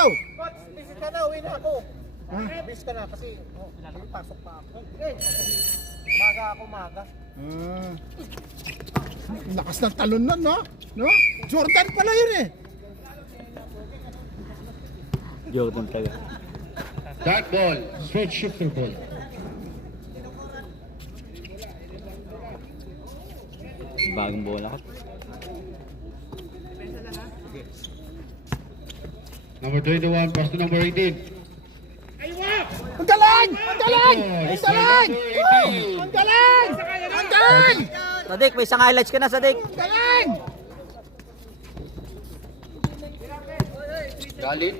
go! Coach, busy ka na, uwi na ako. Ha? Busy ka na kasi pasok pa ako. Maga ako, maga. Lakas ng talon nun, no? No? Jordan pala yun eh. Jordan taga. Dark ball, straight shifter ball. Bagong bola ko. Number 21, pass to number 18. Ang galing! Ang galing! Ang galing! Woo! Ang galing! Ang galing! Sadik, may isang highlights ka na, Sadik. Ang galing! Galit.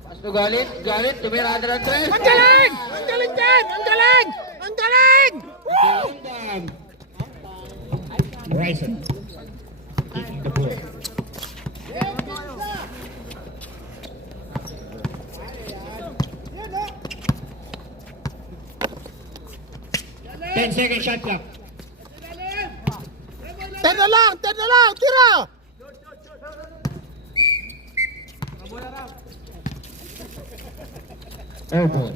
Pass to Galit. Galit, tumira under ang tres. Ang galing! Ang galing din! Ang galing! Ang galing! Woo! Bryson. Taking the ball. Ten second shot clock. 10 na lang! 10 na lang! Tira! Airball.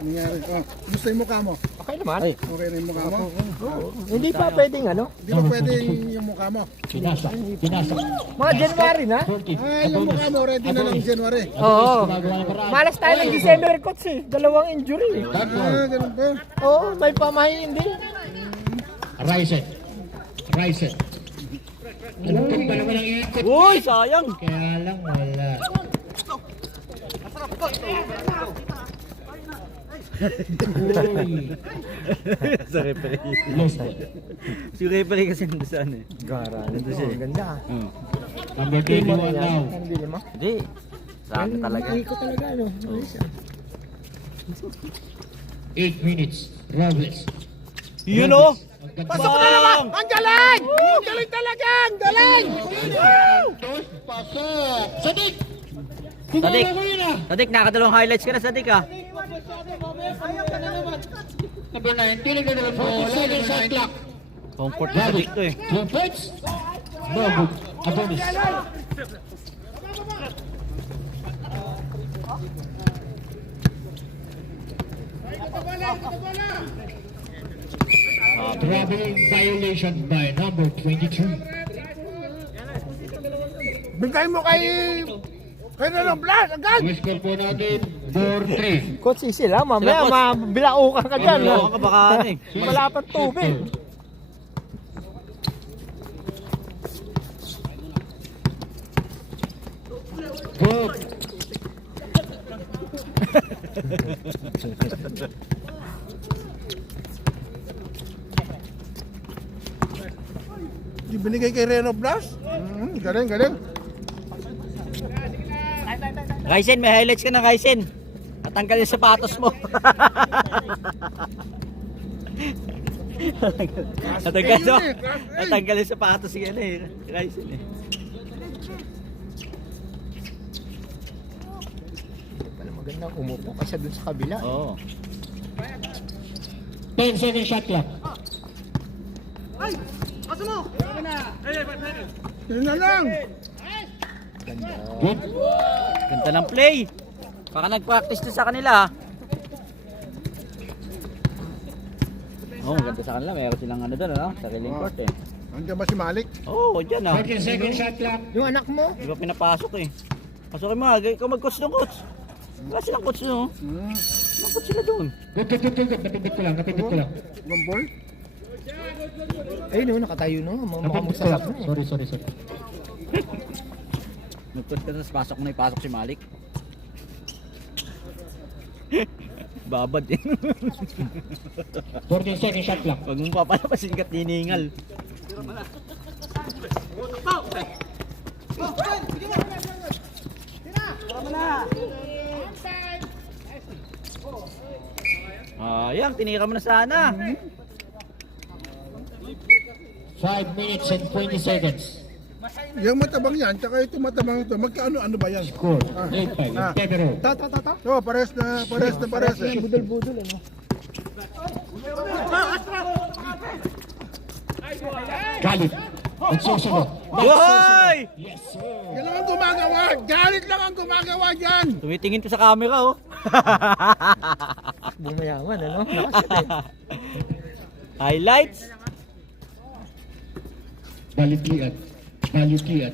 Nangyari. Gusto yung mukha mo? Okay naman. Okay na yung mukha mo? Hindi pa pwedeng ano? Hindi mo pwede yung mukha mo. Pinasa. Pinasa. Mga January na. 40. Ay, yung mukha mo ready na lang January. Oo. Gumagawa ng paraan. Malas tayo ng December, coach eh. Dalawang injury eh. Dark ball. Ganun ba? Oo, may pamahiin din. Ryzen. Ryzen. Nalungkot pa naman ang ikot. Uy, sayang. Kaya lang wala. Sa referee. Lost ball. Si referee kasi nandun sa ano eh. Gara, nandun siya. Ganda. Number 21 now. Hindi mo? Hindi. Sa ano talaga. Iko talaga ano. 8 minutes. Robles. Yun o. Pasok na naman! Ang galing! Ang galing talaga! Ang galing! Pasok! Sadik! Sadik. Tumama ko yun ah! Sadik, nakadalawang highlights ka na, Sadik ah. Number 9, tinig na naman bola. Second shot clock. Comfort na Sadik to eh. 2 points. Bago. Adonis. Traveling violation by number 23. Bigay mo kay Nanong Blas! Agad! Ang score po natin, 4-3. Coach, easy lang. Mamaya, Sila, coach. mabilaukan ka dyan. Ano ka baka ano eh. Wala pang tubig. Good. Di binigay kay Reno Blas? Galing, galing. Ryzen, may highlights ka na, Ryzen. Natanggal yung sapatos mo. Natanggal yung sapatos yan eh. Ryzen eh. Pala maganda, umupo ka siya dun sa kabila. Oo. 10 second shot clock. Yun na lang! Good. Ganda ng play. Baka nag-practice na sa kanila. Oo, ganda sa kanila. Meron silang ano doon, ano? Sariling court eh. Andiyan ba si Malik? Oo, dyan ah. 13 second shot clock. Yung anak mo? Di ba pinapasok eh. Pasukin mo, ikaw mag-coach ng coach. Wala silang coach no. Mag-coach sila doon. Good, good, good, good. Napindot ko lang, napindot ko lang. One ball? Ayun no, nakatayo no. Mukhang Napindot ko lang. masarap na eh. Sorry, sorry, sorry. Mag-coach ka tapos pasok mo na ipasok si Malik. Babad eh. 14 second shot clock. Pag mong papalapasin ka't niningal. Ayan, tinira mo na sana. 5 minutes and 20 seconds. Yung matabang yan, tsaka ito matabang ito. Magkaano-ano ba yan? Score, 8-5. Pepero. Ta. So, pares na. Budol-budol ano. Galit. Nagsusunod. Hoy! Yes, sir. Yan lang ang gumagawa. Galit lang ang gumagawa dyan. Tumitingin to sa camera, oh. Bumayaman, ano? Nakasit eh. Highlights. Balitian. Balitian.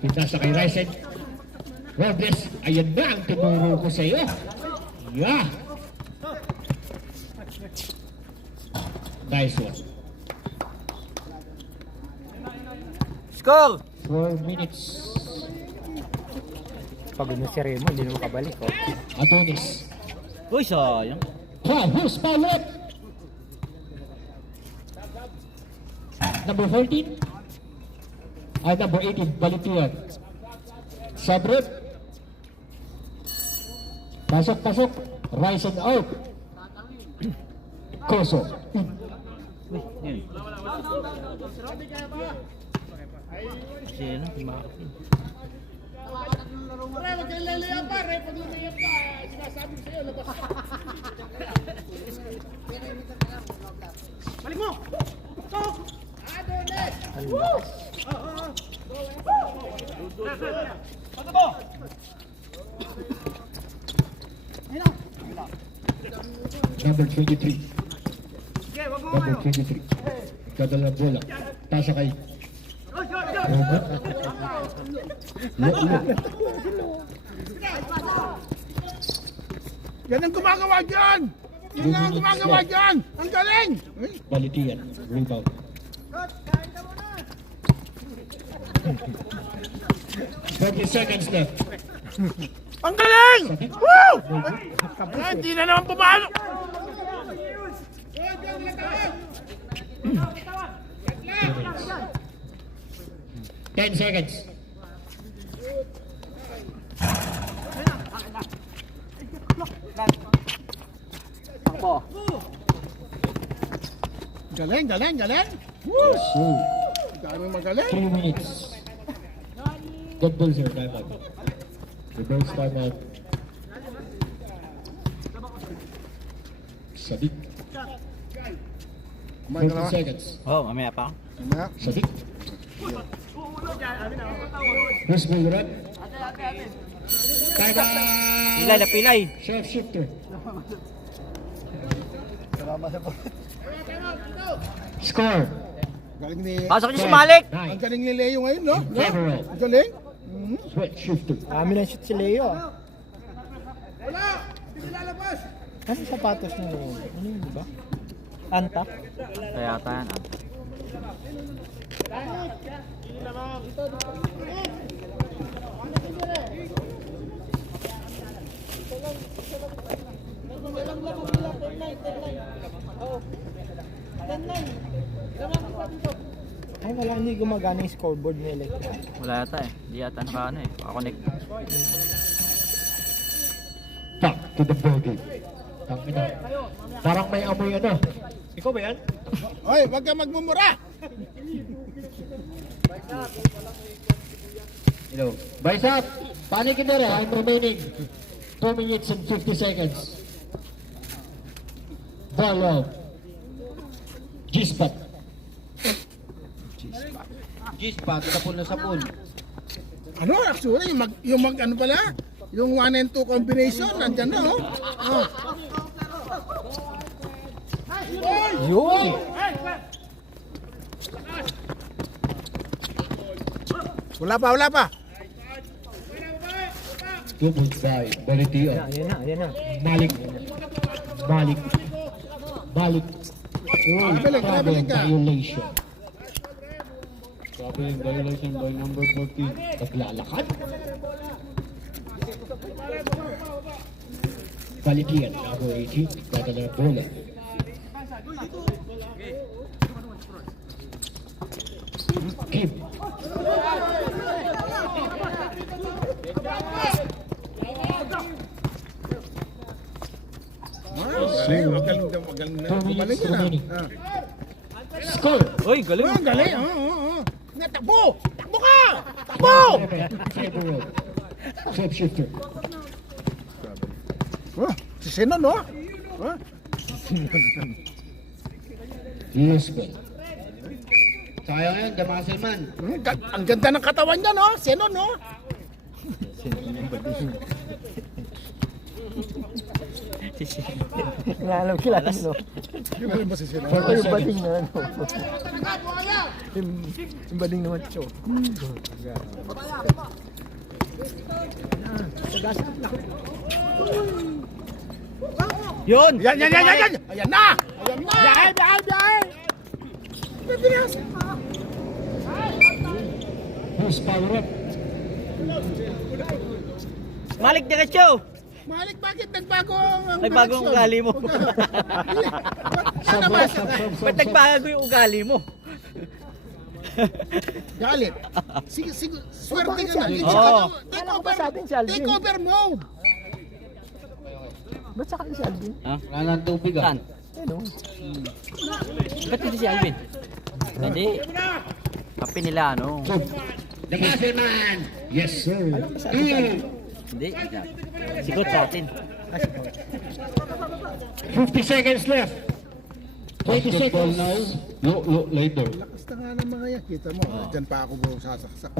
Pinasa kay Ryzen. Robles, ayan na ang tinuro ko sa iyo. Yeah. Nice one. Score. 4 minutes. Pag umusiri mo, hindi na makabalik. Oh. Atonis. Uy, sayang. Who's pilot? Number 14. Number 18, Balitian. Sabrip. Pasok. Rise and out. Koso. Uy, yun. Kasi ano, tumakas yun. Pre, huwag kang lalayan pa. Re, pag lumayap ka, sinasabi ko sa'yo, labas. Balik mo! Tok! Adonis! Number 23. Number 23. Dadala ng bola. Pasa kay Robert. Look. Yan ang gumagawa dyan! Yan ang gumagawa dyan! Ang galing! Balitian. Rebound. 30 seconds left. Ang galing! Woo! Hindi na naman pumalo! 10 seconds. Galing! Woo! So, Dami magaling! 3 minutes. Red Bulls are time out. The Bulls time out. Sadik. 30 seconds. Oh, mamaya pa. Sadik. Chris Bulrat. Time Pilay out. na pilay. Sharpshooter. Score. Galing ni... Pasok niyo si Malik. Ang galing ni Leo ngayon, no? No? Favorable. Ang galing? Sweat shifter. Kami na shoot si Leo, ah. Wala! Hindi lalabas! Ano sapatos niya Leo? Ano yun, di ba? Anta? Kaya tayo na. Ay, wala, hindi gumagana yung scoreboard ni Electra. Wala yata eh. Hindi yata naka ano eh. Nakakonect. Back to the bogey. Tangina. Parang may amoy ano. Ikaw ba yan? Hoy, wag ka magmumura! Hello. Vice up. Panic in there. I'm remaining 2 minutes and 50 seconds. Ball out. G-spot. G-spot, sapul na sapul. Ano, actually, yung mag ano pala? Yung 1 and 2 combination, nandyan na, oh. Oh. Yun! Wala pa. 2.5. Balitian. Ayan na. Malik. Oh, Galing ka. violation. Violation by number 14. Naglalakad. Balitian. Number 18. Dadala ng bola. Kim. Magaling na. 2 minutes Gumaling yun, ah. remaining. Ah. Score. Uy, galing. Oh, galing. Oo. Nga, takbo! Takbo ka! Takbo! Favorable. Sharpshooter. Oh, si Senon, no? Lisbon. Sayang yun, Jamal Selman. Ang ganda ng katawan niya, no? Senon, no? Alam kilala no? Yung ba si Senon? Ito yung bading na ano. Yung bading naman siya. Yun! Yan! Ayan na! Ayan na! Biyahe! Who's power up? Malik diretso! Malik, bakit nagbago ang Nagbago ang ugali mo. Ano ba? Ba't nagbago yung ugali mo? Galit. Sige, swerte ka na. Oo. Take over mode. Ba't sa kanya si Alvin? Ha? Wala ng tubig ah. Saan? Ano? Ba't hindi si Alvin? Hindi. Kape nila, ano? Jamal Selman! Yes, sir. Hindi. Sigot sa atin. 50 seconds left. 20 seconds. Now. Look later. Lakas na nga ng mga yan. Kita mo, dyan pa ako sasaksak.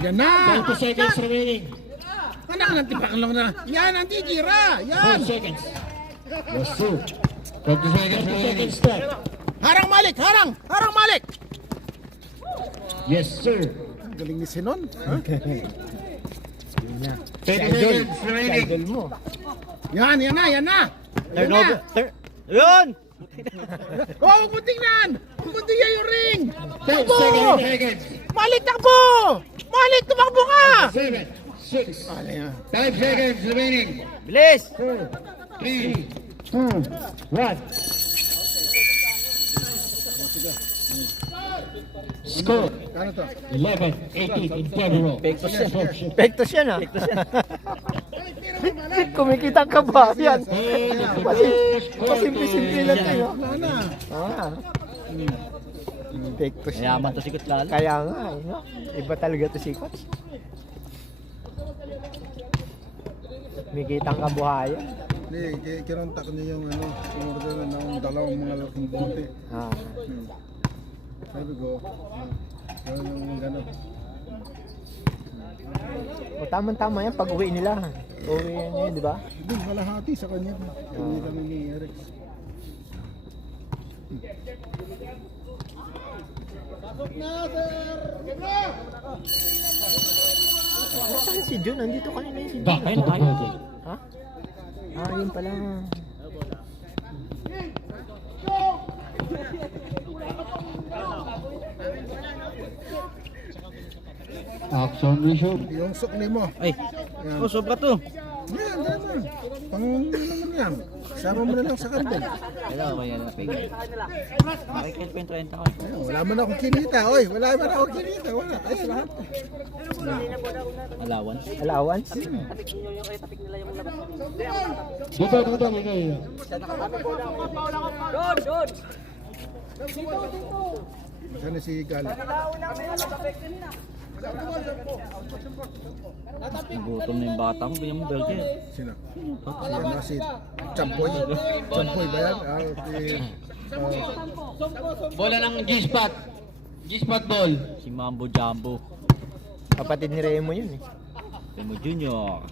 Ayan na! 20 seconds remaining. Anak ng tipak lang na. Yan ang titira. Yan. 4 seconds. Yes, sir. 20 seconds remaining. Stop. Harang Malik. Harang Malik. Yes, sir. Ang galing ni Sinon. Ha? 20 seconds remaining. Idol mo. Yan na. Turnover. Yun! Oh, huwag mo tingnan. Huwag mo tingnan yung ring. 10 Takbo. seconds. Malik, takbo. Malik, tumakbo ka. 7, 6, Ano yan? 5 seconds remaining. Bilis! 4, 3, 2, 1. Score Ano to? 11-18 in favor of Pektos yan. Pektos yan ah. Kumikita ka ba? Yan. Pasimple-simple lang tayo. Wala na. Ah. Pektos yan. Mayaman to sikot lalo. Kaya nga eh, no? Iba talaga to si Coach. Kumikita ang kabuhayan. Hindi, kinontak niya yung order ng dalawang mga laking bote. Ah. Sabi ko, gano'n yung gano'n. O tama-tama yan pag uwi nila. Uwi niya, di ba? Hindi, kalahati sa kanya. Hindi kami ni Eric. Pasok na, sir! Saan si Jun? Nandito kanina yun si Jun. Back to the building. Ha? Ah, yun pala. Action reshoot. Yung sukli mo. Ay, oh, sobra to. Yan, yan. Pang naman yan. Sama mo na lang sa kandil. Hello, kaya na pigil. Makikil pa yung 30 ko. Ayun, wala man akong kinita. Oy, wala man akong kinita. Wala. Ay, lahat. Allowance. Allowance? Dito, Miguel. Sana si Galit. Nagutom na yung bata mo, bigyan mo burger. Sino? Yan na si Champoy. Champoy ba yan? Bola ng G-spot. G-spot ball. Si Mambo Jumbo. Kapatid ni Remo yun eh. Timo Junior.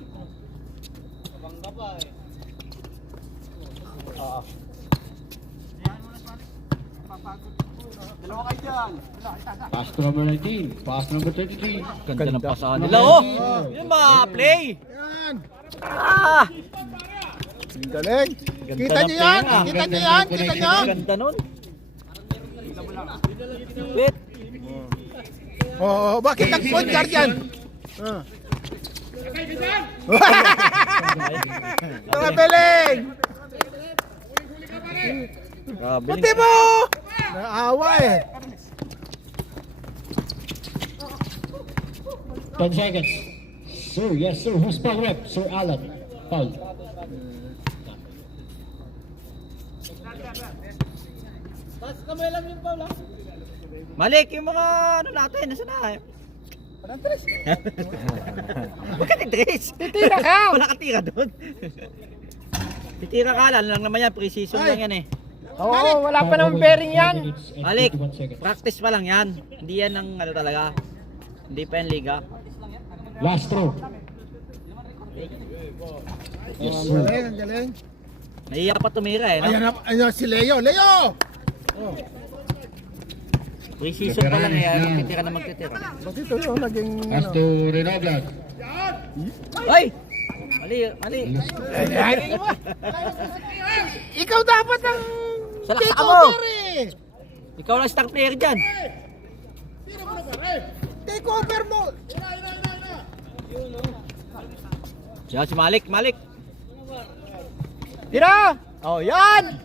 Pass number 19. Pass number 33. Ganda ng pasahan nila, oh! Yun mga play! Yan. Ah! Ang galing. Ganda Kita ng niyo yan. play, ah. Kita niyo yan. Kita niyo. Ganda nun. Wait. Oh, bakit nag-point guard yan? Ah. Mga beling! Grabe. Pati mo! Naawa eh. 10 seconds. Sir, yes sir. Who's foul rep? Sir Alan. Foul. Malik, yung mga ano natin, nasa na? Bakit yung dress? Titira ka! Wala ka tira doon. Titira ka lang naman yan, pre-season lang yan eh. Oo, wala pa naman bearing yan. Malik, practice pa lang yan. Hindi yan ang ano talaga. Hindi pa yan liga. Last throw. Yes, Ang sir. galing, ang galing. Nahiya pa tumira eh. No? Ayan si Leo. Leo! Pre-season pa lang eh. Magtitira na magtitira. Ba't ito yung naging... Has to Renoblas. Ay! Mali. Ikaw dapat ang Sa laksa take mo! over eh! Ikaw lang star player dyan. Take over mo! Siya si Malik. Tira! Oh, yan!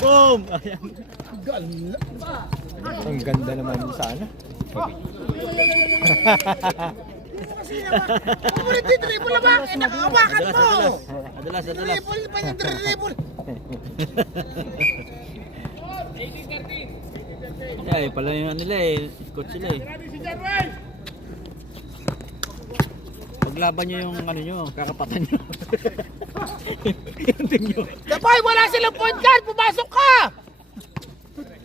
Boom! Ayan. Gala. Ang ganda naman sana. Ulit yung dribble na ba? Hawakan mo! Adalas. Dribble pa yung dribble. Ay, pala yung ano nila eh. Coach sila eh. Paglaban nyo yung ano nyo, kakapatan nyo. Yung team nyo. Dabay, wala silang point guard! Pumasok ka!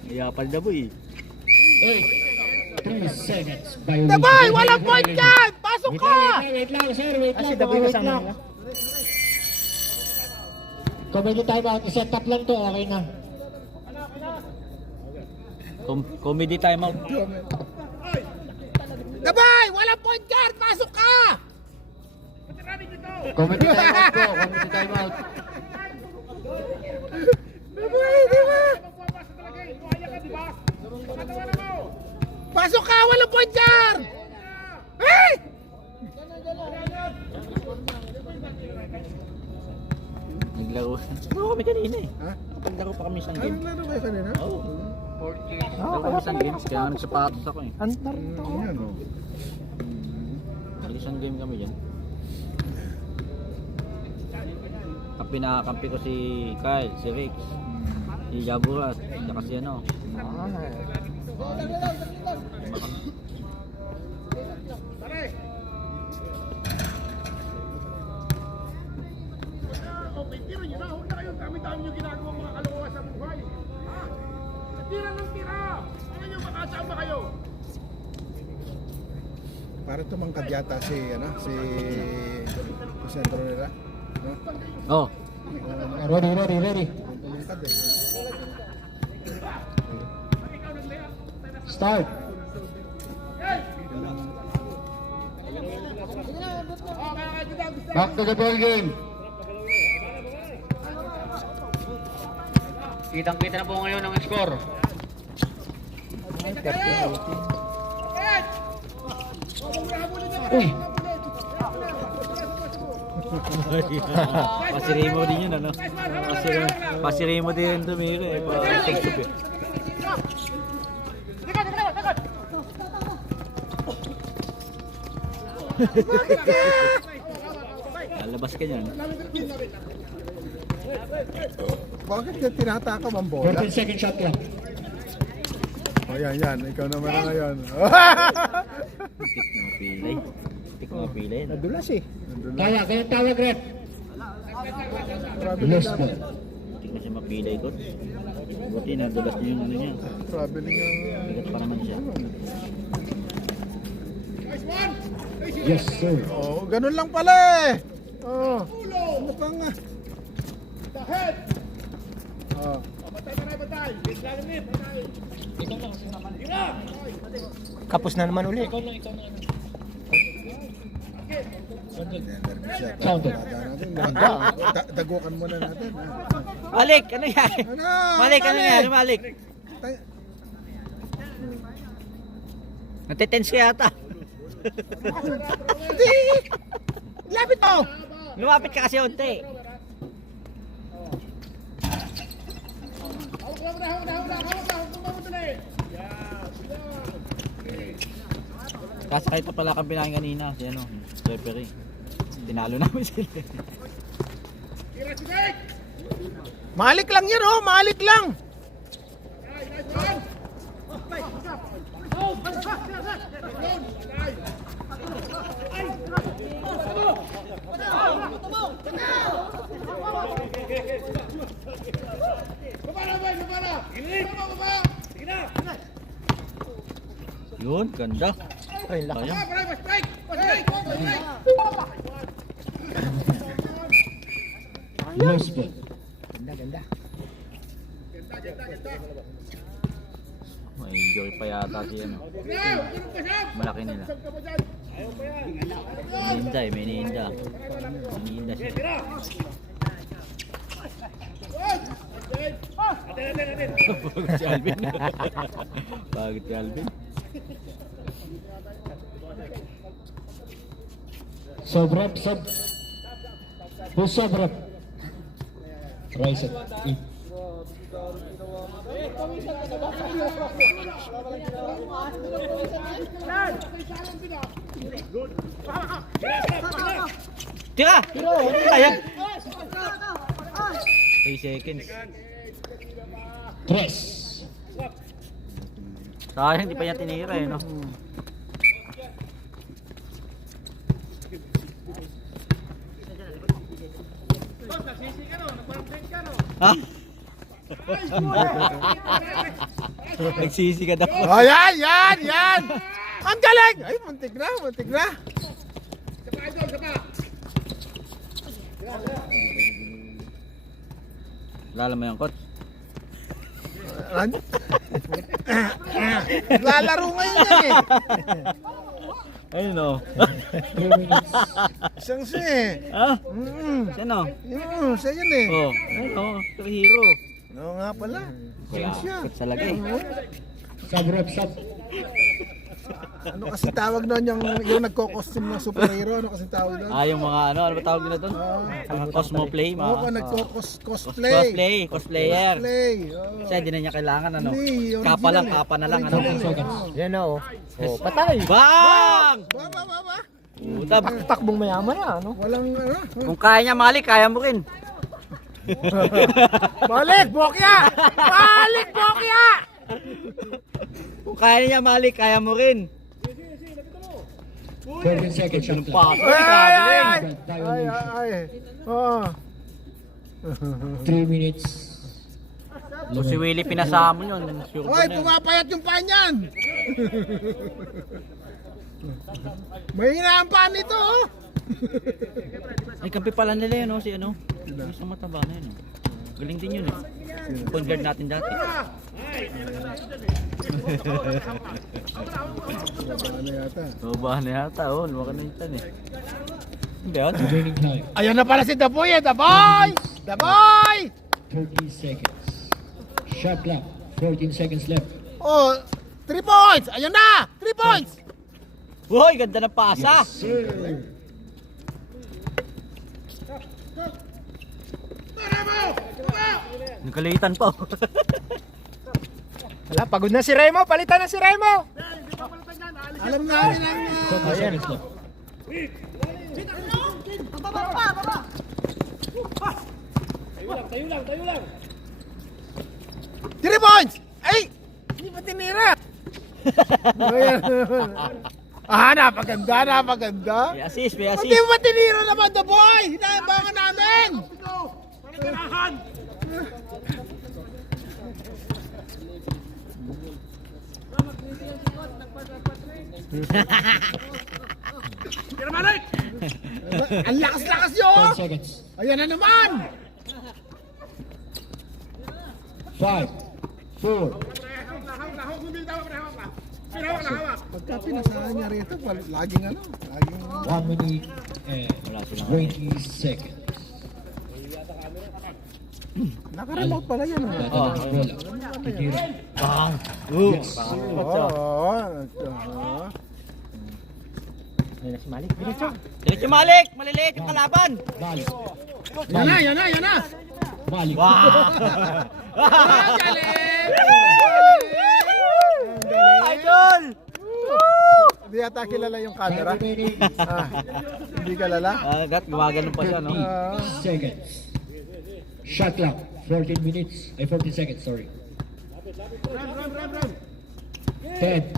Iyapal na boy. 3 seconds. Violation. Dabay, walang point guard! Pasok Wait ka! lang, wait lang, sir. Wait Ah, si lang. Daboy Wait kasama lang. nila. Comedy timeout. I-set up lang to. Okay na. Comedy timeout. Dabay, walang point guard! Pasok ka! Comedy timeout po. Comedy timeout. Dabay, di ba? Pasok ka, walang point guard! Hey! Naglaro. Naglaro kami kanina eh. Ha? Naglaro pa kami isang game. Laro kayo kanina? Oo. Naglaro kami isang games. Kaya nagsapatos ako eh. Antar to. Yan o. Isang game kami dyan. Pinakakampi ko si Kyle, si Rix, si Jaburas, saka si ano. Para tumangkad yata si sentro nila. No? Oh, Ready. Tumangkad eh. Start. Back to the ball game. Kitang-kita na po ngayon ang score. Uy, pasirimo din yun ano. Pasirimo din yung tumira eh. Pag-tagsup eh. Lalabas ka niyan. Bakit ka tinatakam ang bola? 14 second shot clock. O yan. Ikaw naman na ngayon. Tik mga pilay. Nadulas eh. Tawa, ganyan tawag, rep. Traveling Lost lang. ball. Tik na siya mapilay ko. Buti na dulas niya yung ano niya. Traveling ang... Bigat pa naman siya. Yes, sir. Oh, ganun lang pala eh. Oh. Ano pa nga? Oh. Kapos na naman uli. Counter. Dagukan muna natin. Malik! Ano yan? Ano? Malik! Ano yan? Malik! Tay- Natitense ka yata. Hindi! Lapit mo! Lumapit ka kasi unti. Kasi kahit pa pala kang pinahin kanina, si ano, referee. Tinalo namin sila. Malik lang yan oh! Malik lang! Yun, ganda. Ay, lakas. Sayang. Loose ball. Ganda, ganda. May enjoy pa yata si ano. Malaki nila. Iniinda eh, may iniinda. Iniinda siya. Pagod si Alvin. Pagod si Alvin. Sobrap, sobrap. Rise at 8. Tira! Sayang! 3 seconds. 3. Sayang, hindi pa niya tinira eh, no? Ha? Nagsisi ka daw. Oh, yan! Ang galing! Ay, muntik na. Lala mo yung coach. Lalaro ngayon yan eh. Ayun o. 3 minutes. Siyang siya eh. Ah? Mm. Sino? Siya yan eh. Oh, ayun o. Hero. Oo nga pala. Siyang siya. Coach talaga eh. Sobrap, Ano kasi tawag doon yung nagko-costume ng superhero? Ano kasi tawag doon? Ah, yung mga ano ba tawag nila doon? Mga cosmoplay, mga Oo, nagko-cosplay. cosplayer. Oo. Kasi hindi na niya kailangan ano. Hindi, original Kapa lang, eh. kapa na lang ano. Original eh. Yan o. Oh, patay. Bang! Ba? Puta, Takbong mayaman na, ano? Walang ano? kung kaya niya mali, kaya mo rin. Balik, Bokya! Balik, Bokya! Kung kaya niya mali, kaya mo rin. 14 seconds shot clock. Ay. Oo. 3 minutes. Kung si Willie pinasama mo yun, sure ko Hoy, na yun. pumapayat yung paa niyan. May hinampan nito, oh. Ay, kampi pala nila yun, oh, si ano. Yung sa mataba na yun. Oh. Galing din yun eh. Point guard natin dati. Ano yata? Babahan na yata, oh. Lumaka na yung tan eh. Hindi, oh. Remaining time. Ayan na pala si The Boy, eh. The Boy! The Boy! 30 seconds. Shot clock. 14 seconds left. Oh, 3 points! Ayan na! 3 points! Uy, ganda ng pasa! Sir. Nagkalitan pa. Wala, pagod na si Remo. Palitan na si Remo. Alam namin ang... 20 seconds left. Tayo lang. 3 points! Ay! Hindi pa tinira! Ayan. Napaganda. May assist, may Hindi assist. mo ba tinira naman, The Boy? Hinahambangan namin! Ang lakas-lakas yun! 10 seconds. Ayan na naman! 5, 4, Pagka pinasahan niya rito, laging ano? Laging... 1 minute and Wala silang 20 seconds. Naka-remote pala yan. Bola. Titira. Bang! Ooh! Yes. Oo. Ayun na si Malik. Diretso. Diretso Malik! Maliliit yung kalaban! Malik. Yan na! Malik. Wow! Ang galing! Idol! Hindi yata kilala yung camera. Remaining Hindi kilala. Gumagano pa siya, no? 30 seconds. Shot clock. 14 minutes. 14 seconds, sorry. 10,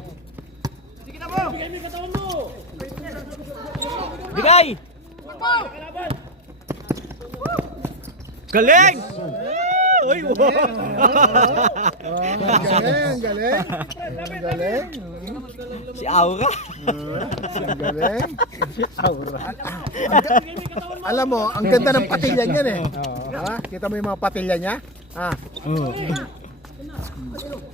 Bigay! Galing! Uy! Ang galing. Si Aura. Ang galing. Aura. Alam mo, ang ganda ng patilya niyan eh. Ha? Kita mo yung mga patilya niya? Ha?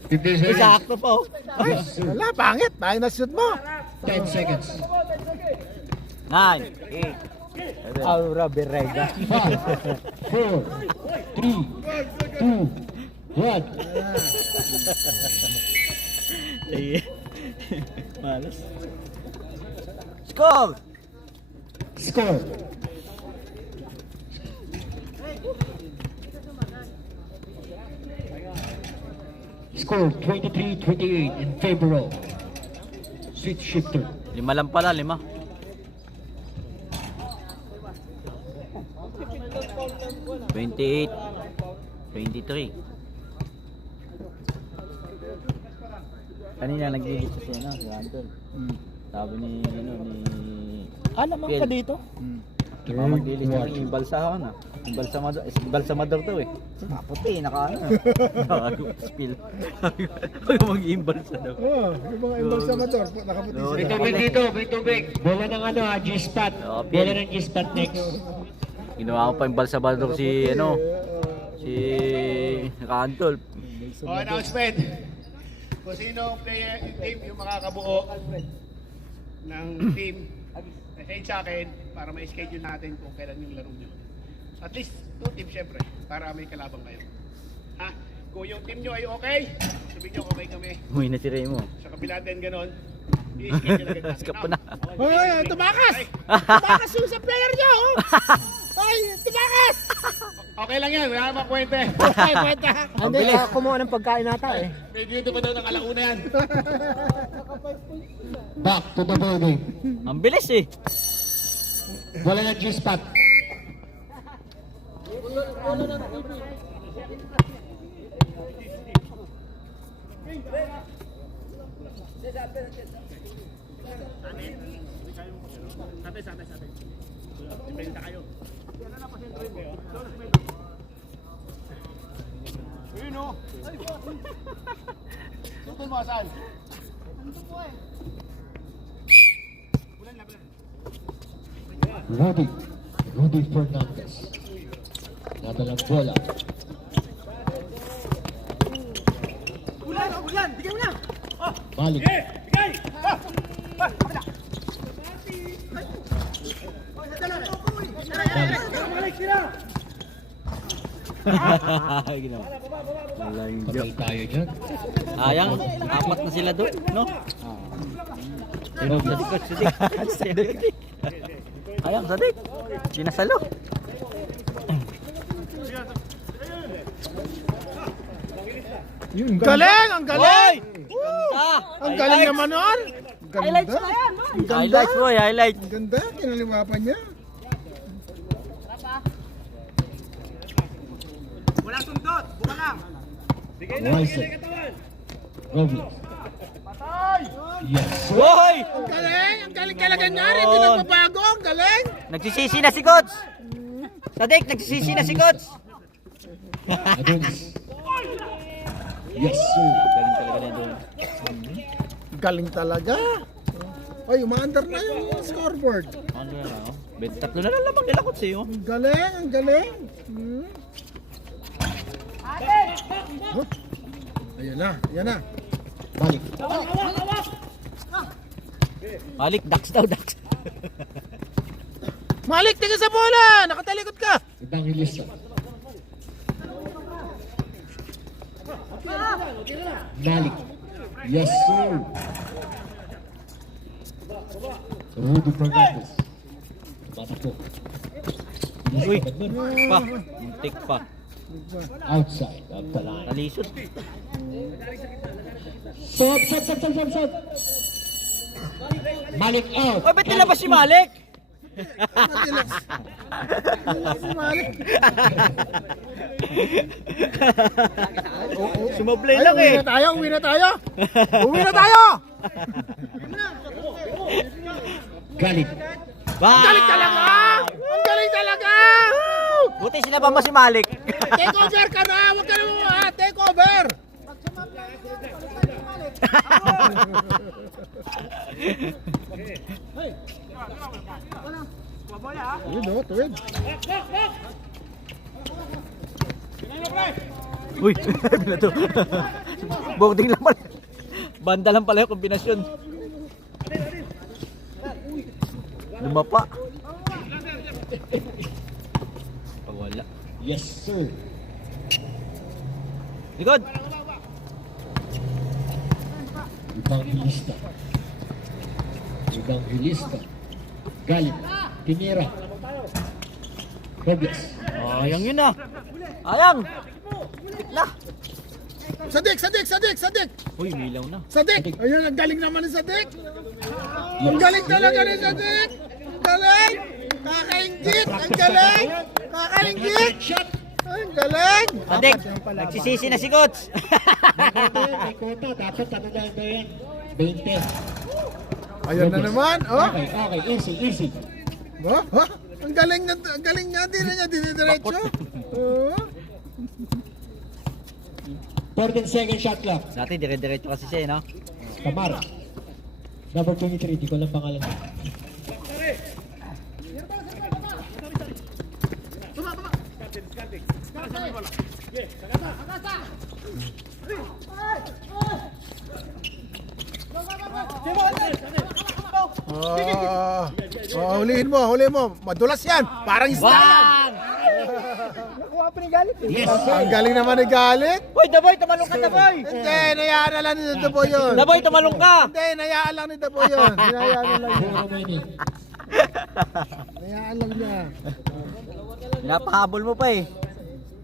15 seconds. Sakto pa oh. Ay, wala, pangit. Tayo na shoot mo. 10 seconds. 9, 8. Aura Berrega. 5, 4, 3, 2, 1. Malas. Score! Score. Score 23-28 in favor of Switch Shifter. 5 lang pala, 5. $28, 23. Kanina nag-gigit siya siya, si Anton. Sabi ni, alam mo ka dito? Third Mag-dilis na quarter. yung balsahan ah. Yung balsamador to eh. Puti, spill. Mag-imbalsa daw. Oh, yung mga embalsamador, nakaputi No, sila. May tubig dito, may tubig. Bola ng G-spot. Bola ng G-spot next. Ginawa ko pa yung balsamador si Nakantol. Announcement. Kung sino ang player, yung team, yung makakabuo ng team, message sa akin para ma-schedule natin kung kailan yung laro nyo. At least 2 teams syempre, para may kalabang kayo. Ha? Kung yung team nyo ay okay, sabihin nyo okay kami. Umuwi na si Remo. Sa kabila din ganon, i-schedule agad natin. Skap pa na. Hoy, tumakas! Tumakas yung sa player niyo! Oh. Ay, tumakas! Okay lang yan, wala namang kwente. Ay, kwenta. Hindi, kumuha ng pagkain nata eh. Medyo dito pa daw ng alauna yan. Back to the building. Ang bilis eh. Bola ng G-spot. Depende kayo. Ayun o. Tutol mo saan? Rudy Fernandez. Nadalang bola. Balik. Ginawa. Walang Patay tayo dyan. Sayang, 4 na sila doon, no? Sadik. Ayang, sadik. Sinasalo. Yung galing! Ang galing! Ah, Ang galing naman nun! Ang ganda! Ang ganda! Highlights bro, highlights. Ang ganda! Kinaliwapan niya! Rising. Robles. Yes. Hoy! Ang galing! Ang galing talaga niya! Hindi nagbabago! Ang galing! Nagsisisi na si Coach. Sadik, nagsisisi na si Coach. Adonis. Yes, sir. Galing talaga na doon. Ang galing talaga! Ay, umaandar na yung scoreboard! Ano na, oh? 23 na lang lamang nila Coach eh, oh. Ang galing! Ang galing! Huh? Ayan na! Ayan na! Balik. Malik, Dax daw, Dax. Malik! Tingin sa bola! Nakatalikod ka! Evangelista. Malik. Yes, sir. Rudy Fernandez. Bata po. Uy, pa. Muntik pa. Outside of the line. Nalisod. Shot. Malik out. Oy, ba't nilabas si Malik? Si Malik! Sumablay Ay, lang uwi eh. na tayo! Uwi na tayo! Uwi na tayo! Galit. Ang galing talaga! Ang galing talaga! Buti sinaba mo si Malik. Take over ka na! Huwag ka na! Take over! Tuwid, oh, tuwid. Uy, binato. Boarding lang pala. Banda lang pala yung kombinasyon. Lumapa. Pawala. Yes, sir. Likod. Evangelista. Evangelista. Galit. Pinira. Robles. Ayang yun ah. Ayang. Na. Sadik, sadik, sadik, sadik. Uy, milaw na. Sadik. Ayun, ang galing naman ni Sadik. Ang galing talaga ni Sadik. Ang galing. Kakaingit. Ang galing. Kakaingit. Shot. Ang galing. Adik, nagsisisi na si Coach. May kota. Dapat ano na ito yan? 20. Ayun na naman. Oh. Okay, okay. Easy, easy. Oh, oh. Ang galing nga din niya dinidiretso. Oh. 14 second shot clock. Dati dire-diretso kasi siya, no? Tamara. Number 23. Di ko lang pangalan. Hulihin mo, hulihin mo. Madulas yan. Parang isda yan. Yes, Ang galing naman ni Galit. Uy, Daboy, tumalong ka, Daboy! Hindi, nayaan na lang ni Daboy yun. Daboy, tumalong ka! Hindi, nayaan lang ni Daboy yun. Nayaan na lang niya. Puro mini. Nayaan lang niya. Pinapahabol mo pa eh.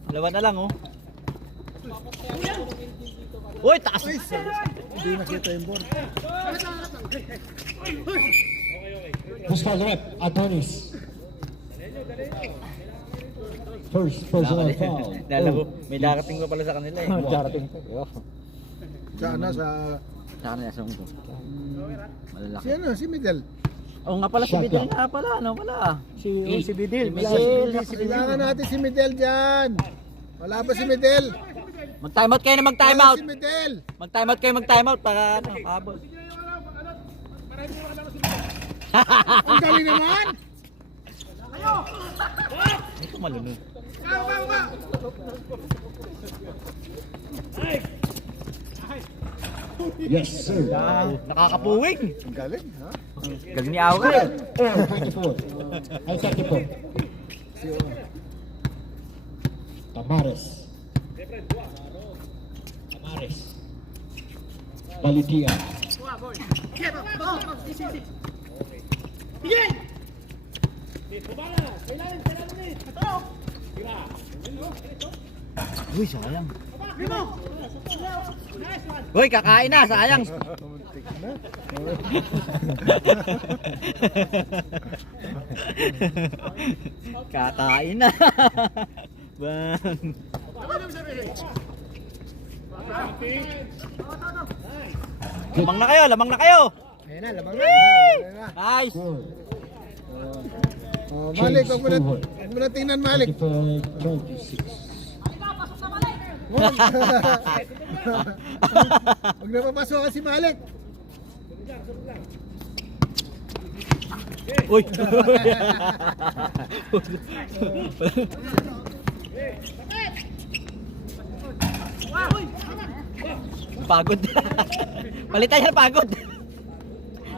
Dalawa na lang, oh. Uy, taas! Hindi nakita yung board. Who's foul rep? Adonis. First personal foul. Lalo, may darating pa pala sa kanila eh. Darating. Sana sa... Saan na yung ko? Malalaki. Si ano, si Miguel. Oo nga pala, si Bidel nga pala, ano pala? Si Bidel. Kailangan natin si Miguel dyan. Wala ba si Miguel? Mag-timeout kayo na Wala mag-timeout! si Miguel. Mag-timeout kayo, mag-timeout para ano, habol. Ang galing naman. Ito malunod. Yes, sir. Nakakapuwing! Ang galing, ha? Galing ni Aura. Or 24. Ay, 34. Tamares. Tamares. Balitia. Uy, sayang. Uy, kakain na, sayang. Muntik na. Kakain na. Bang. Lamang na kayo, lamang na kayo. Ayan na, labang na. Ayan na. Nice. Score. Oh, Malik, wag mo na tingnan Malik. 24-26. Huwag na papasok si Malik. Uy. Pagod. Palitan niya na pagod.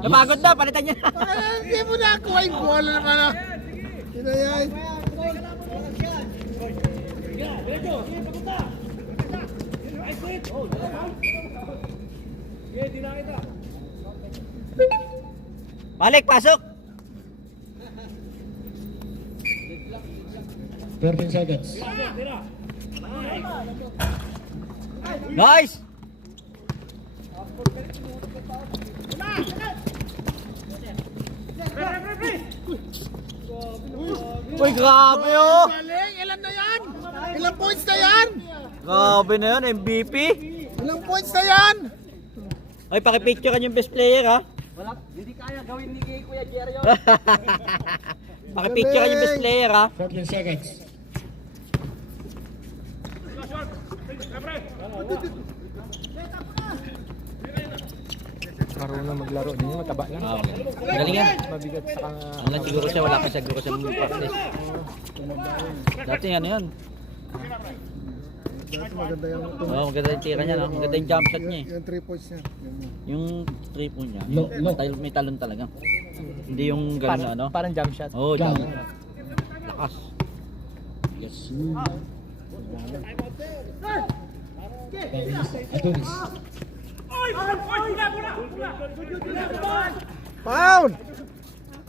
Napagod na, palitan niya. Hindi mo na ako ay bola naman. Sino yan? Balik, pasok. 13 seconds. Nice. Uy, grabe oh. Galing, ilan na yan? Ilang points na yan? Grabe na yun, MVP. Ilang points na yan? Ay, pakipicturean yung best player ha. Hindi kaya gawin ni Kuya Jerry. Pakipicturean yung best player ha. 14 seconds. marunong maglaro. Hindi niya mataba lang. Ah, galing yan. Mabigat sa Ang lang siguro siya, wala pa siguro siya mag-practice. Dati ano yun. Dati maganda yung Oo, maganda yung tira niya, no? Maganda yung jump shot niya eh. yung 3 points niya. Yung 3 point niya, Low, low. may talon talaga. Hindi yung gano'n na ano. Parang jump shot. Oo, jump. Jump. Lakas. Yes, sir. Adonis. Pound!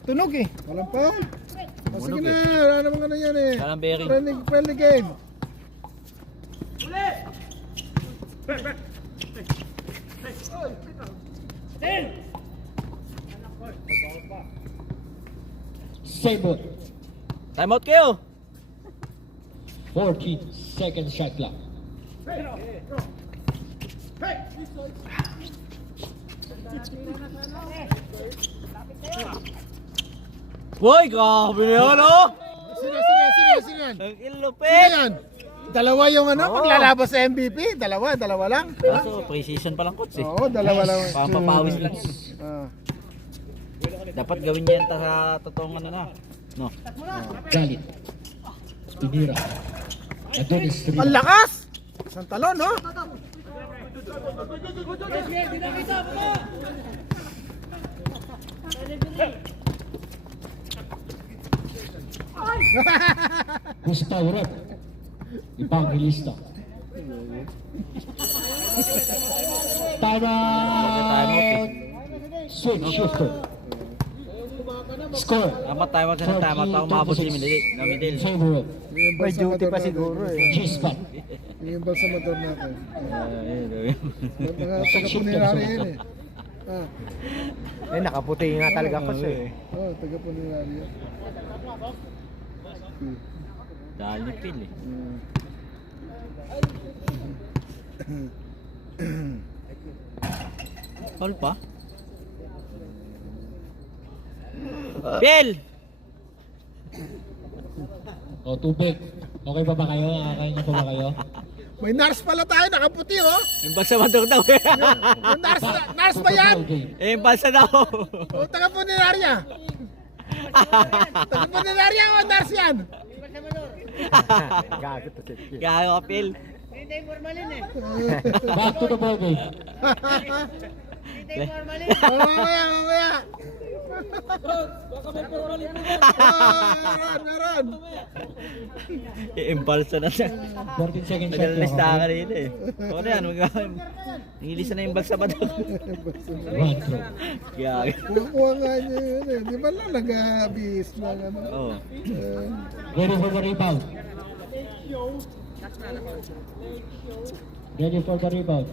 Tunog eh. Walang pound. O sige na, wala naman ano yan eh. Walang bearing. Friendly game. Same ball. Time out kayo! 14 seconds shot clock. Boy, grabe na yun, oh! Sino yan? Ang Sino ilupit! yan? Dalawa yung ano, paglalabas sa MVP. Dalawa lang. Kaso, pre-season pa lang coach eh. Oo, dalawa lang. Pampapawis lang. Ah. Dapat gawin niya yan sa totoong ano na. No. Galit. Pinira. Adonis. Ang lakas! Isang talon, no? Gustavo Rep. Evangelista. Time out. Switch shifter. Score. Dapat tayo mag sa tama pa umabot si Midil. Na Midil. In favor of May duty pa siguro eh. G-Spot. Yung balsamador natin. Mga taga-punirari yan eh. Ah, nakaputi nga talaga ko siya eh. oh, taga-punirari yan. Dahil ni Phil eh. Foul pa? Phil! O, tubig. Okay pa ba kayo? Nakakain niyo pa ba kayo? May nurse pala tayo, nakaputi oh. Yung balsa madog daw eh. Yung nurse ba yan? Eh, yung balsa daw. O, taga-punirarya. Taga-punirarya o nurse yan? Gago to si Gago ka, Phil. Back to the ball game. Oh, mamaya. Meron. Imbalsa na siya. 14 seconds shot Nagalista clock. ka rin eh. O na yan, nangilisa na yung balsa madog. One throw. Gago. Kukuha nga niya yun eh. Di ba lang nag-abis na ano? Oo. Ready for the rebound. Ready for the rebound.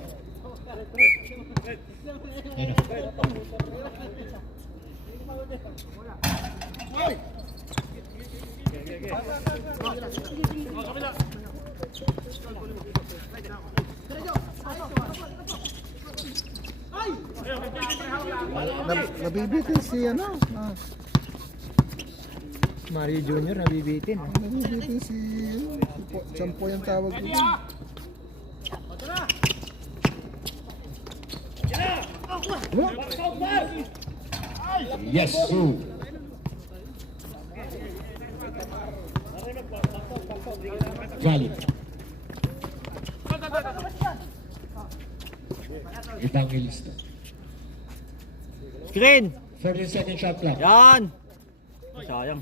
Ayun na. Nabibitin si ano? Mario Jr. nabibitin. Nabibitin si Champo yung tawag ko. Yes, sir. Galit. Evangelista. Screen! 30 second shot clock. Yan! Sayang.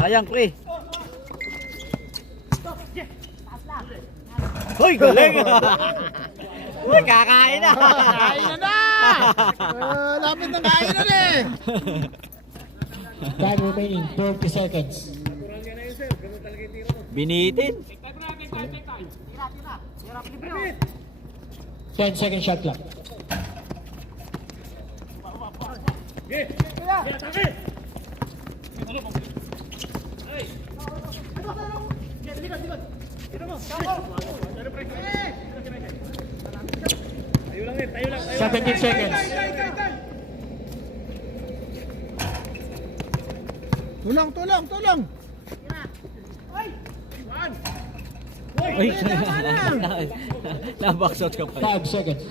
Sayang, pre. Hoy, galing! Uy, kakain na! Kain na! Lapit ng kainan eh! Time remaining 30 seconds. Binitin. 10 second shot clock. Seventeen seconds. Tulong! Uy, na-box out ka pa. 5 seconds.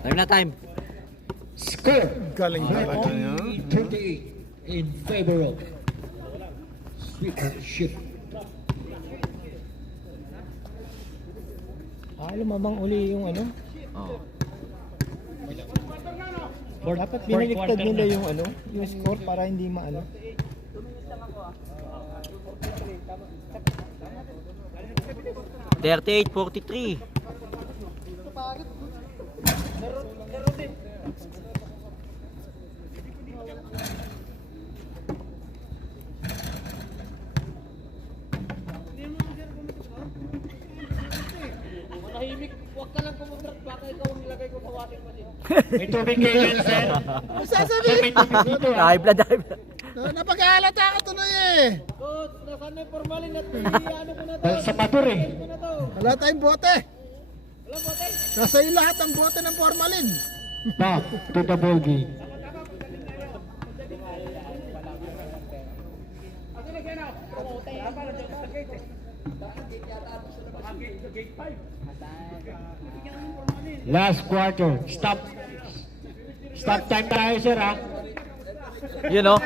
Time na time. Score. Galing talaga niya. 38 in favor of Sweet Shift. Lumabang uli yung ano. Oh. Dapat binaliktad nila yung ano, yung score para hindi maano. $38-43. May tubig kayo, sir. Sasabihin! Dive na, dive na. Napag-aalata ka tuloy eh. Sa matur eh. Wala tayong bote. Nasa iyo lahat ang bote ng formalin. Back to the ball game. Last quarter. Stop. Stop time tayo, sir, ha? You know?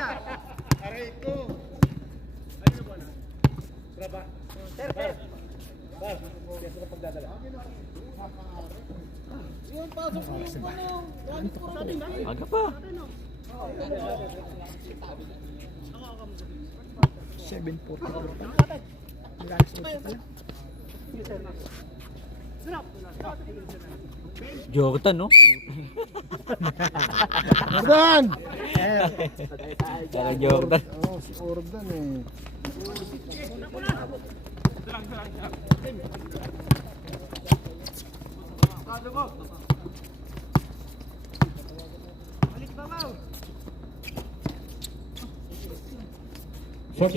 Aga pa. 7:44. Last out pala. Jordan, no? Jordan! Parang Jordan. Oo, si Jordan eh.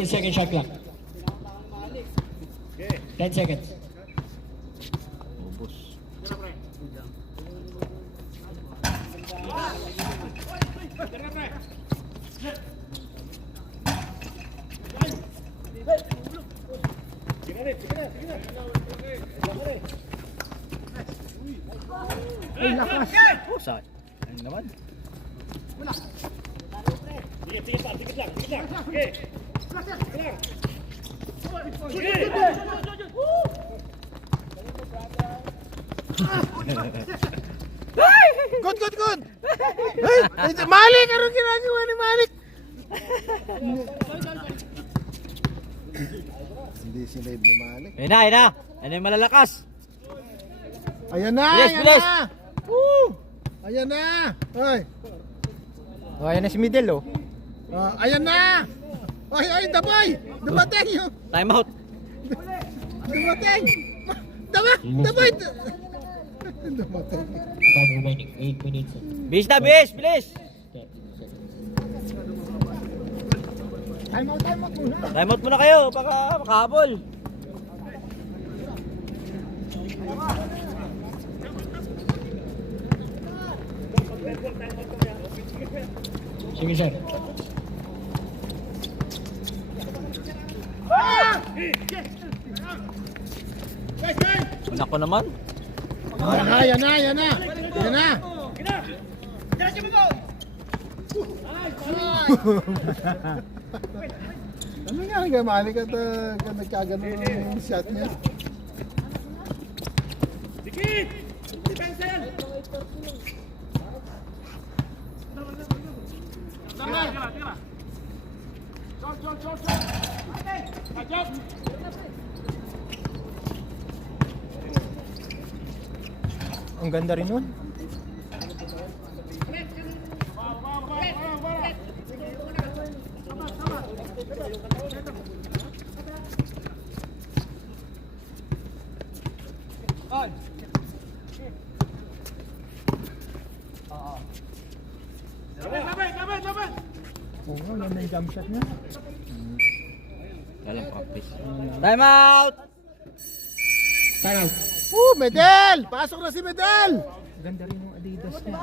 Second shot clock. 10 seconds. Ubus. Ay, lakas. Oh, sakit. Ayun naman. Good, good, good! Ay, Malik! Anong ginagawa ni Malik? Hindi sinave ni Malik. Ayun na, ayun na. Ayun na yung malalakas. Ayan na! Bilis, Ayan bilis! na! Woo! Ayan na! Ay! Oh, ayan na si Middle, oh. Ayan na! Ay, ay, dabay! Dumating yun! Time out. Dumating! Dabay! Dumating. Time remaining 8 minutes. Bilis na, bilis, bilis. Time out muna. Time out muna kayo, baka makahabol. Sige, sir. Nako naman. Ayan na, ayan na! Ayan na! Ano nga kay Malik at nagkagano yung shot niya? Ang ganda rin nun. Oo nga, ganda yung jump shot niya. Walang practice. Time out! Time out. Medel! Pasok na si Medel! Ganda rin yung Adidas niya.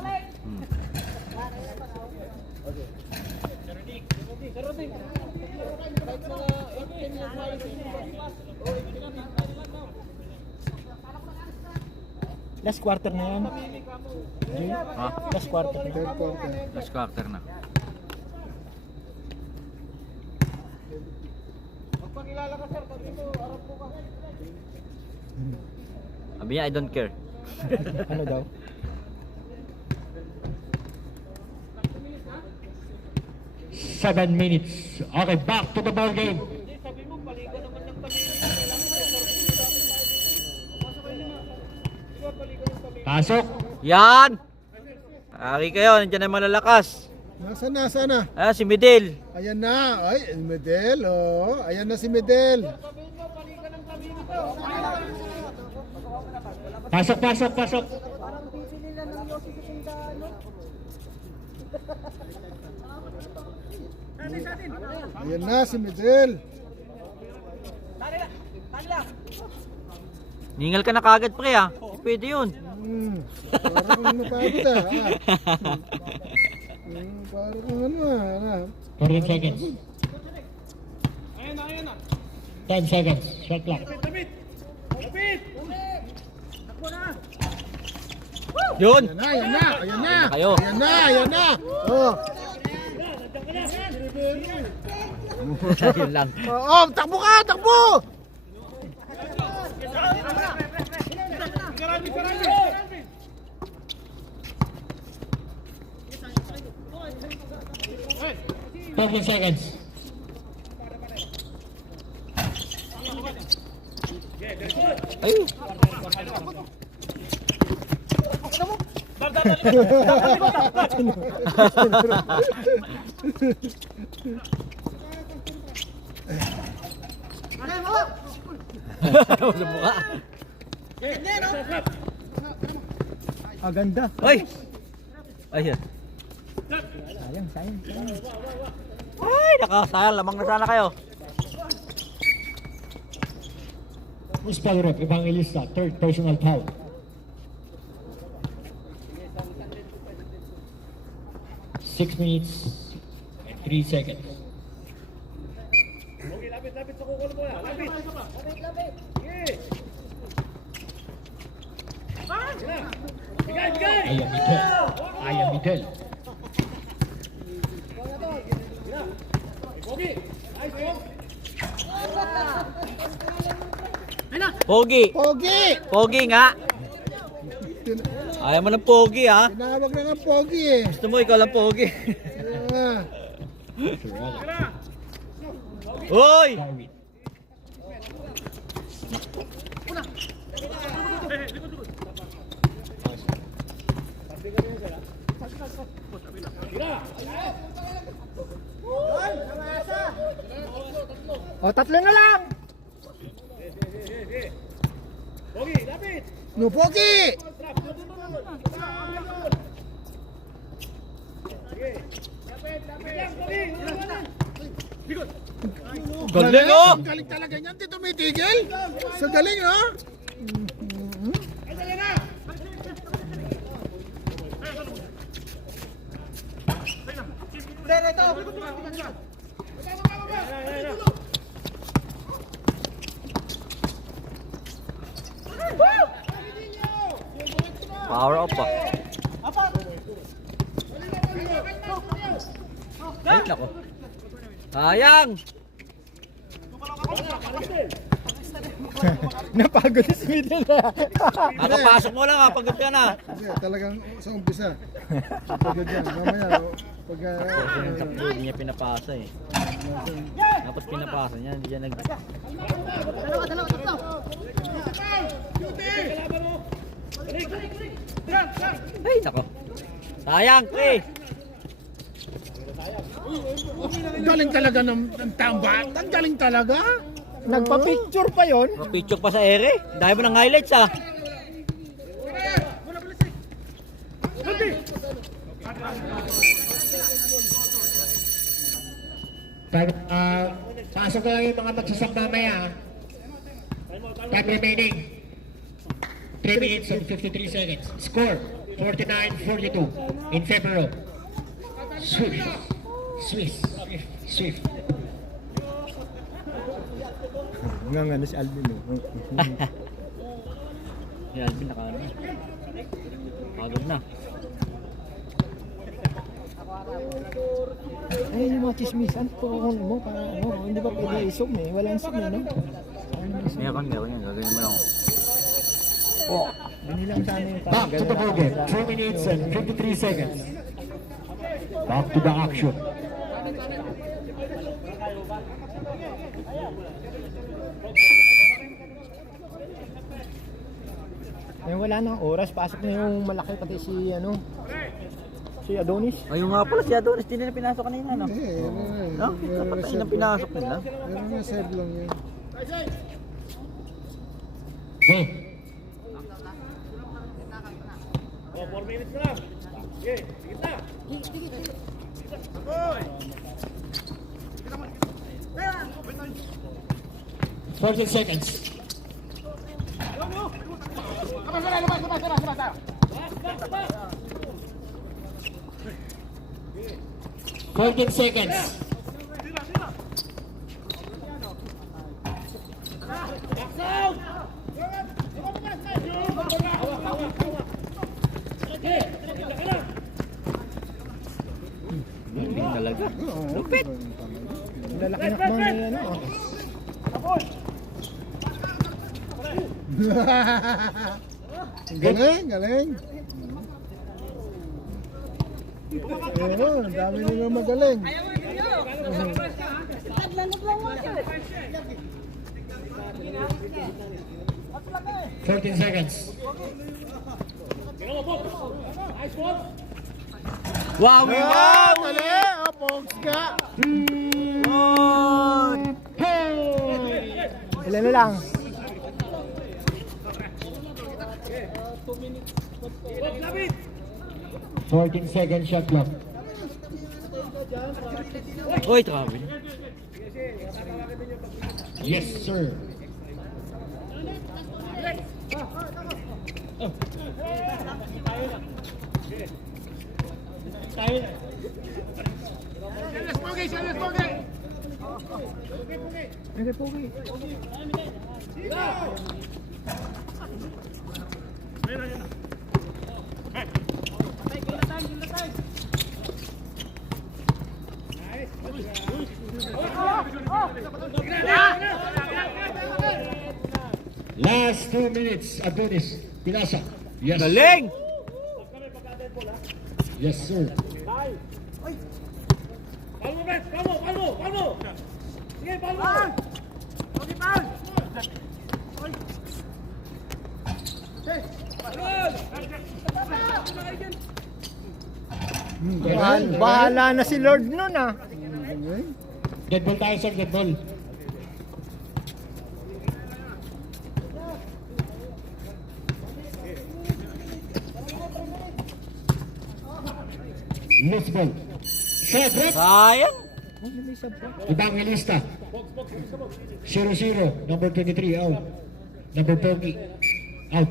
Last quarter na yan. Ha? Last quarter na. Third quarter. Last quarter na. Sabi niya, I don't care. Ano daw? Seven minutes. Okay, back to the ball game. Pasok. Yan! Ari kayo, nandiyan na yung malalakas. Nasaan na? Ah, si Midel. Ayan na. Ay, Medel. Oh, ayan na si Medel. Pasok, pasok, pasok. Ayan na si Medel. Ningal ka na kagad pre ah. Pwede yun. Parang napagod ah. Parang ano ah. 14 seconds. 10 seconds. Shot clock. Yun! Ayan na, ayan na, ayan na. Kayo. Ayan na, ayan na. Oh. Yun lang. Oh, takbo ka, takbo. Ten seconds. Ay! Sa mukha. Ah, ganda. Ay! Ayun. Sayang, sayang. Ay, nakasayang. Lamang na sana kayo. Municipal Rep Evangelista, third personal foul. Six minutes and 3 seconds. Ayam Miguel. Pogi! Pogi. Pogi nga! Ayaw mo ng pogi ha? Tinawag na nga Pogi eh. Gusto mo ikaw lang pogi. Ah. Uy! Darwin. O, tatlo na lang. No, Pogi. Galing oh! Ang galing talaga niyan, di tumitigil. Sa galing oh. Power up pa. Ay, nako. Sayang! Napagod si Middle. Nakapasok mo lang ha, pagod ka na. Kasi talagang sa umpisa. Pagod yan. Mamaya, pag... Yung takbo, hindi niya pinapasa eh. Dapat pinapasa niya, hindi niya nag... Ay, nako. Sayang, pre! galing talaga ng tambak. Ang galing talaga. Nagpa-picture pa yon. Picture pa sa ere. Dahil mo ng highlights ha. Pasok na lang yung mga magsasak mamaya. 5 remaining. 3 minutes and 53 seconds. Score, 49-42 in favor of Swift. Swift. Nga si Alvin. Si Alvin naka-ano. Agad na. Ay, yung mga chismisan po mo para ano, hindi ba pwede isog eh. Walang isog eh, no? Meron yan. Gagawin mo lang. Oh. Binilang sana yung Back to the ball game. 2 minutes and 53 seconds. Back to the action. Ay, wala nang oras. Pasok na yung malaki pati si ano. Si Adonis. Ayun nga pala si Adonis, hindi na pinasok kanina, no? No? Dapat tayo na pinasok nila. Pero nga save lang yun. Go. Oh, 4 minutes na lang. Okay, tigit na. 14 seconds. Labas. 14 seconds. Galing talaga. Lupit! Lalaki na bang may ano. Galing, galing. Ayun, dami nila magaling. 14 seconds. Wow! Ah, mali! Oh, Pogs ka! Ilan na lang? Labit. 14 seconds shot clock. Uy, travel. Yes, sir. Let's pogi. Hindi pogi. Last 2 minutes. Adonis. Pinasa. Yes. Galing! Yes, sir. Palmo, Ben. Palmo. Sige, palmo. Pogi, pal. Bahala na si Lord nun ah. Dead ball tayo, sir. Dead ball. Loose ball. Shot, rep. Sayang! Evangelista. 0-0. Number 23, out. Number 40, out.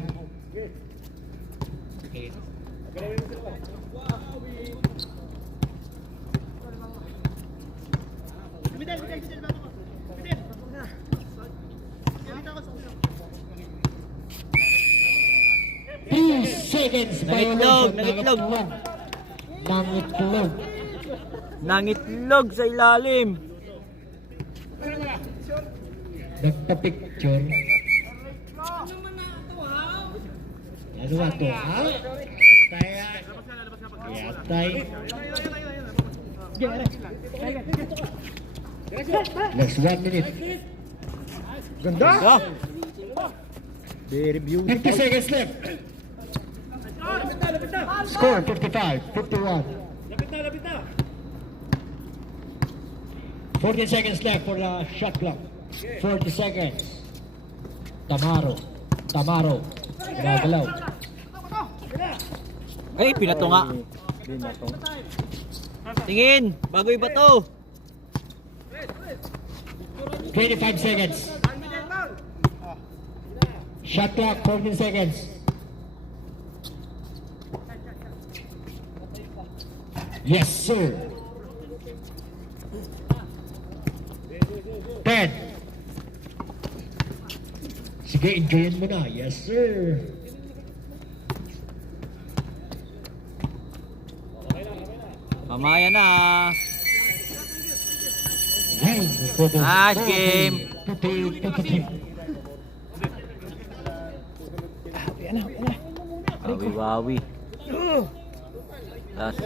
Three seconds Nangitlog, violation. nangitlog. Nangitlog. Nangitlog sa ilalim. Nagpa-picture. Ano ba ito, ha? Yatay. Next 1 minute. Ganda. Ah, Very beautiful. 50 seconds left. Score 55, 51. Lapit na. 14 seconds left for the shot clock. 40 seconds. Tamaro. Gagalaw. ay, pinato nga. Tingin, bago iba to. 25 seconds. Shot clock 14 seconds. Yes, sir. 10. Sige, enjoyin mo na. Yes, sir. Mamaya na. Nice game. Yan na, yan na. Wawi-wawi. Last.